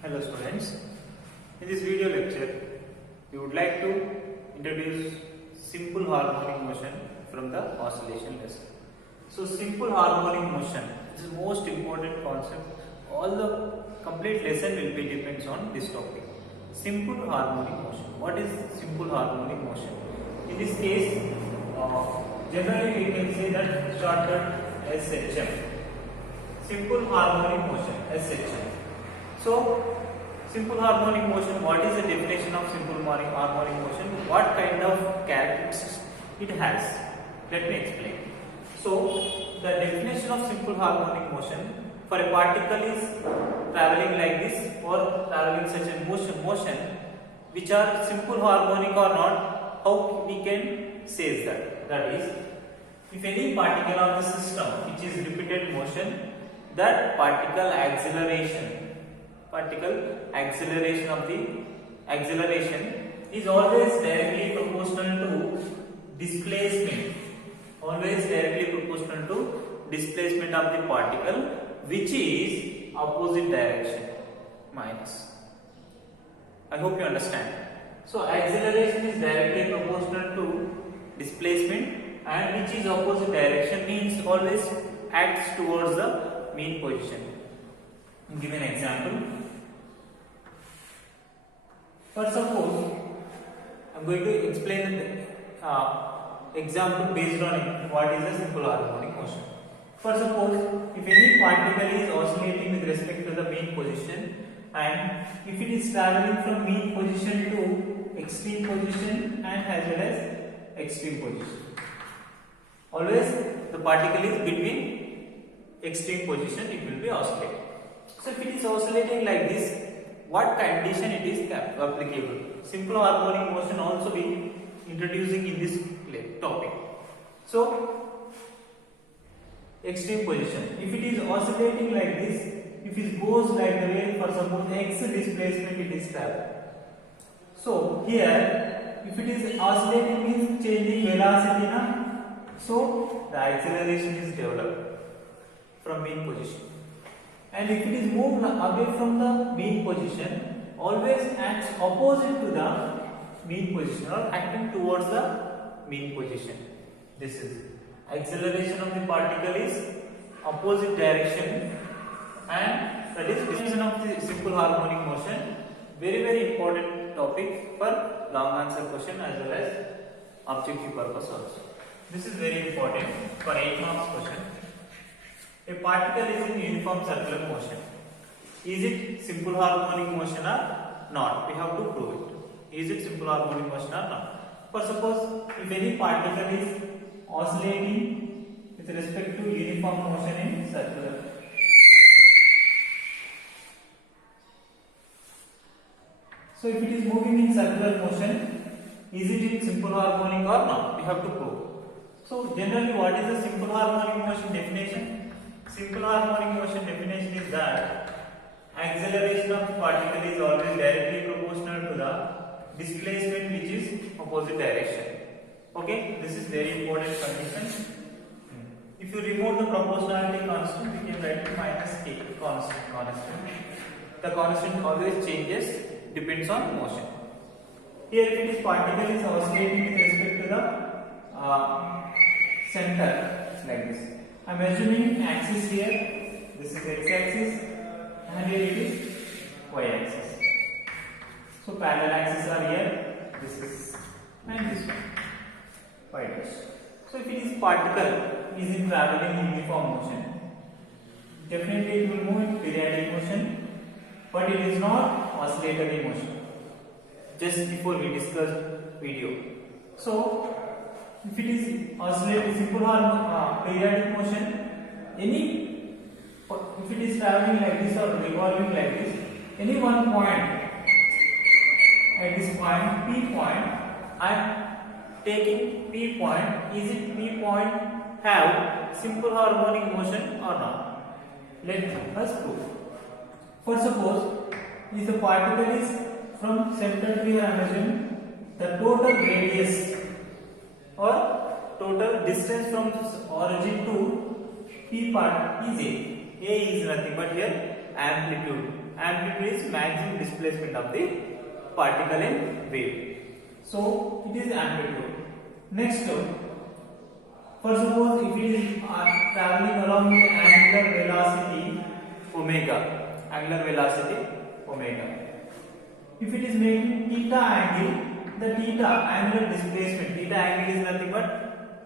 Hello students, in this video lecture we would like to introduce simple harmonic motion from the oscillation lesson. So simple harmonic motion is the most important concept. All the complete lesson will be depends on this topic. Simple harmonic motion. What is simple harmonic motion? In this case, generally we can say that shortcut SHM. Simple harmonic motion SHM. So, simple harmonic motion, what is the definition of simple harmonic motion? What kind of characteristics it has? Let me explain. So, the definition of simple harmonic motion, for a particle is traveling like this or traveling such a motion which are simple harmonic or not, how we can say that? That is, if any particle of the system which is repeated motion, that particle acceleration of the acceleration is always directly proportional to displacement. Always directly proportional to displacement of the particle, which is opposite direction minus. I hope you understand. So acceleration is directly proportional to displacement, and which is opposite direction means always acts towards the mean position. Give an example. For suppose, I am going to explain the example based on what is a simple harmonic motion. For suppose, if any particle is oscillating with respect to the mean position, and if it is traveling from mean position to extreme position and as well as extreme position, always the particle is between extreme position, it will be oscillating. So if it is oscillating like this, what condition it is applicable? Simple harmonic motion also be introducing in this topic. So extreme position, if it is oscillating like this, if it goes like the way, for suppose x displacement it is traveling. So here, if it is oscillating means changing velocity na, so the acceleration is developed from mean position. And if it is moved away from the mean position, always acts opposite to the mean position or acting towards the mean position. This is acceleration of the particle is opposite direction, and that is definition of the simple harmonic motion. Very important topic for long answer question as well as objective purpose also. This is very important for 8 marks question. A particle is in uniform circular motion. Is it simple harmonic motion or not? We have to prove it. Is it simple harmonic motion or not? For suppose, if any particle is oscillating with respect to uniform motion in circular. So if it is moving in circular motion, is it in simple harmonic or not? We have to prove. So generally, what is the simple harmonic motion definition? Simple harmonic motion definition is that acceleration of the particle is always directly proportional to the displacement which is opposite direction. Okay, this is very important condition. If you remove the proportionality constant, we can write minus k constant. The constant always changes, depends on motion. Here, if it is particle is oscillating with respect to the center like this. I am assuming axis here, this is x-axis, and here it is y-axis. So parallel axes are here, this is and this one, y dash. So if it is particle is in traveling in uniform motion, definitely it will move in periodic motion, but it is not oscillatory motion. Just before we discussed video. So if it is oscillating simple periodic motion, if it is traveling like this or revolving like this, any one point at this point, P point, I am taking P point. Is it P point have simple harmonic motion or not? Let us prove. For suppose, if the particle is from center to here, I am assuming the total radius or total distance from origin to P part is A. A is nothing but here amplitude. Amplitude is maximum displacement of the particle in wave. So it is amplitude. Next, for suppose if it is traveling along with angular velocity omega, if it is making theta angle, the theta angular displacement, theta angle is nothing but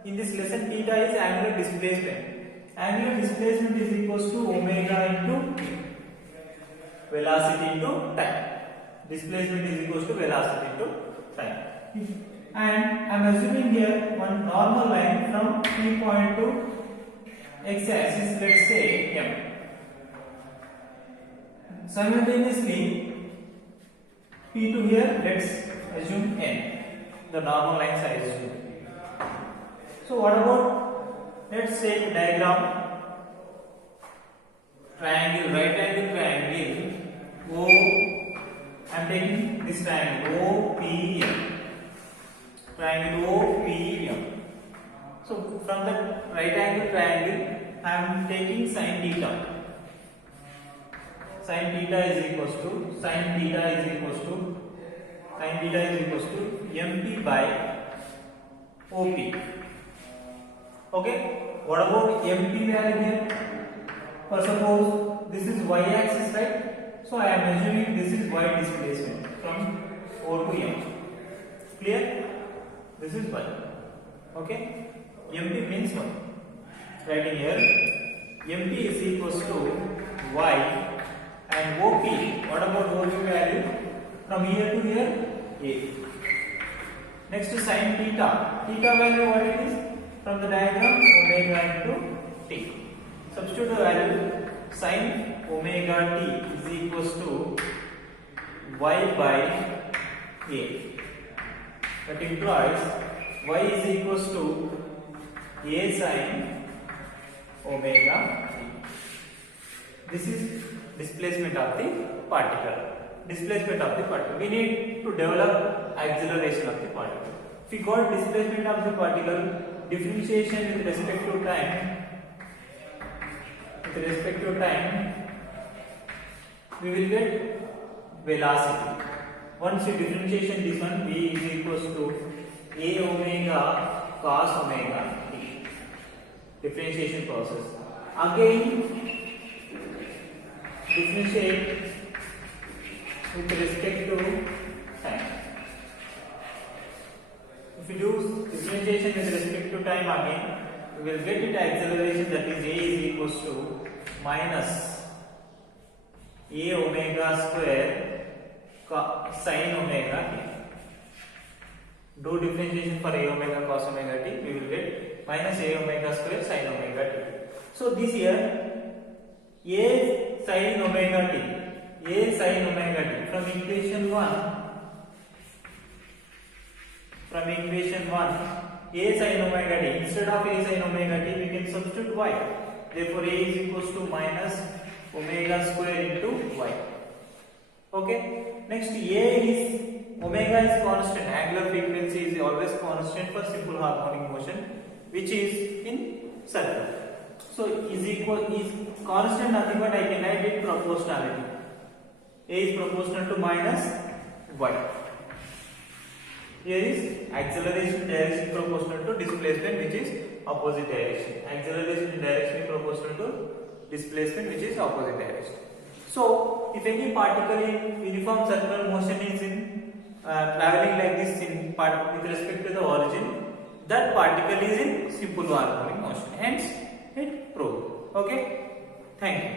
in this lesson theta is angular displacement. Angular displacement is equals to omega into velocity into time. Displacement is equals to velocity into time. And I am assuming here one normal line from P point to x axis, let's say M. Simultaneously P to here, let's assume N. The normal lines I assume. So what about, let's say diagram triangle, right angle triangle O. I am taking this triangle OPM. Triangle OPM. So from the right angle triangle, I am taking sin theta. Sin theta is equals to MP by OP. Okay. What about MP value here? For suppose this is y axis, right? So I am assuming this is y displacement from O to M. Clear? This is y. Okay. MP means y. Writing here, MP is equals to y. And OP, what about OP value? From here to here, A. Next to sin theta. Theta value what it is? From the diagram, omega into t. Substitute the value, sin omega t is equals to y by A. That implies y is equals to A sin omega t. This is displacement of the particle. We need to develop acceleration of the particle. If we got displacement of the particle, differentiation with respect to time, we will get velocity. Once you differentiation this one, v is equals to a omega cos omega t. Differentiation process. Again, differentiate with respect to time. If you do differentiation with respect to time again, we will get it acceleration, that is a is equals to minus a omega square sin omega t. Do differentiation for a omega cos omega t, we will get minus a omega square sin omega t. So this here a sin omega t from equation 1, a sin omega t, instead of a sin omega t we can substitute y. Therefore a is equals to minus omega square into y. Okay. Next, omega is constant. Angular frequency is always constant for simple harmonic motion, which is in circle. So is constant, nothing but I can write it proportionality. A is proportional to minus y. Here is acceleration direction proportional to displacement, which is opposite direction. Acceleration direction is proportional to displacement, which is opposite direction. So if any particle in uniform circular motion is in traveling like this with respect to the origin, that particle is in simple harmonic motion. Hence it proved. Okay. Thank you.